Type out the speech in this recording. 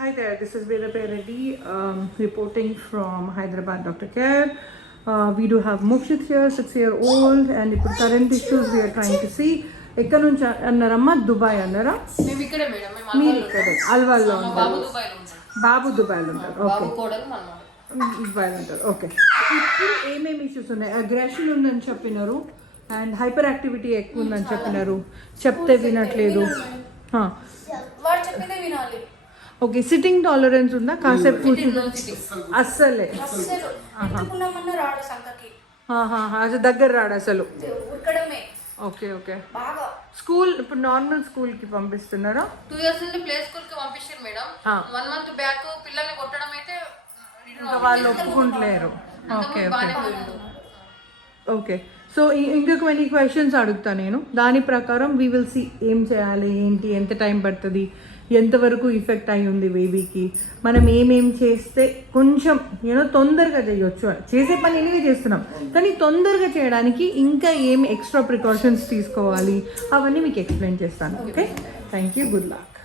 Hi there, this is Vedapay Reddy reporting from Hyderabad Dr. Care. We do have Mokshit here, 6-year-old, and the current issues we are trying to see. ఎక్కడ నుంచి అన్నారమ్మా? Dubai అన్నారా? మేము ఇక్కడే madam, మీరు ఇక్కడే అల్వాల్లో ఉంటారు. బాబు దుబాయ్లో ఉంటారు. ఓకే, దుబాయ్లో ఉంటారు. ఓకే, ఇప్పుడు ఏమేమి ఇష్యూస్ ఉన్నాయి? అగ్రెషన్ ఉందని చెప్పినారు అండ్ హైపర్ యాక్టివిటీ ఎక్కువ ఉందని చెప్పినారు. చెప్తే వినట్లేదు. ఓకే, సిట్టింగ్ టాలరెన్స్ ఉందా? కాసేపు కూర్చుంటే అస్సలే అసలు దగ్గర రాడు అసలు. ఓకే ఓకే, స్కూల్ ఇప్పుడు నార్మల్ స్కూల్ కి పంపిస్తున్నారా? 2 years నుండి ప్లే స్కూల్ కి పంపించారు మేడం. 1 month బ్యాక్ పిల్లల్ని కొట్టడం అయితే ఇంకా వాళ్ళు ఒప్పుకుంటలేరు. ఓకే ఓకే, సో ఇంకా కొన్ని క్వశ్చన్స్ అడుగుతా నేను. దాని ప్రకారం వీ విల్ సీ ఏం చేయాలి, ఏంటి, ఎంత టైం పడుతుంది, ఎంతవరకు ఇఫెక్ట్ అయి ఉంది బేబీకి, మనం ఏమేం చేస్తే కొంచెం తొందరగా చేయొచ్చు. చేసే పని ఎనివే చేస్తున్నాం, కానీ తొందరగా చేయడానికి ఇంకా ఏం ఎక్స్ట్రా ప్రికాషన్స్ తీసుకోవాలి అవన్నీ మీకు ఎక్స్ప్లెయిన్ చేస్తాను. Okay, thank you, good luck.